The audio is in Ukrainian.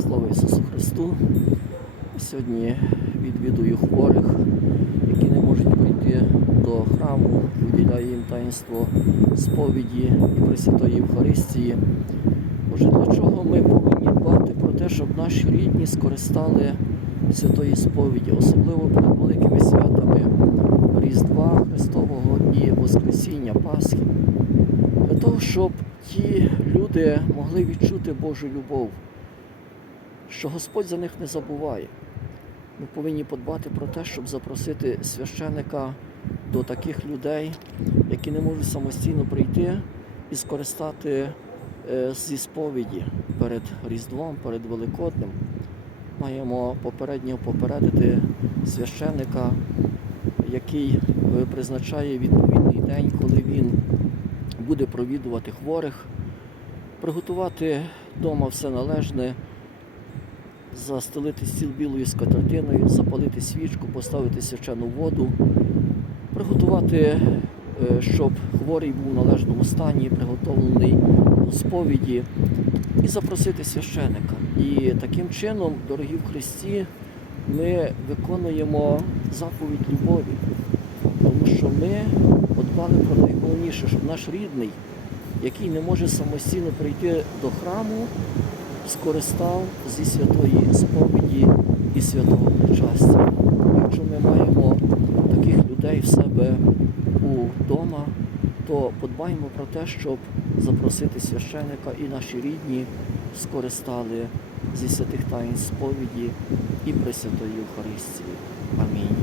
Слава Ісусу Христу! Сьогодні відвідую хворих, які не можуть прийти до храму, виділяю їм таїнство сповіді і Пресвятої Євхаристії. Отже, для чого ми повинні дбати про те, щоб наші рідні скористали святої сповіді, особливо перед великими святами Різдва Христового і Воскресіння Пасхи, для того, щоб ті люди могли відчути Божу любов, що Господь за них не забуває. Ми повинні подбати про те, щоб запросити священика до таких людей, які не можуть самостійно прийти і скористати е, зі сповіді перед Різдвом, перед Великоднем. Маємо попередньо попередити священика, який е, призначає відповідний день, коли він буде провідувати хворих, приготувати вдома все належне, застелити стіл білою скатертиною, запалити свічку, поставити свячену воду, приготувати, е, щоб хворий був у належному стані, приготовлений до сповіді, і запросити священика. І таким чином, дорогі в Христі, ми виконуємо заповідь любові, тому що ми подбали про найголовніше, щоб наш рідний, який не може самостійно прийти до храму, скористав зі святої сповіді і святого причастя. Якщо ми маємо таких людей в себе вдома, то подбаємо про те, щоб запросити священика і наші рідні скористали зі святих таїн сповіді і Пресвятої Євхаристії. Амінь.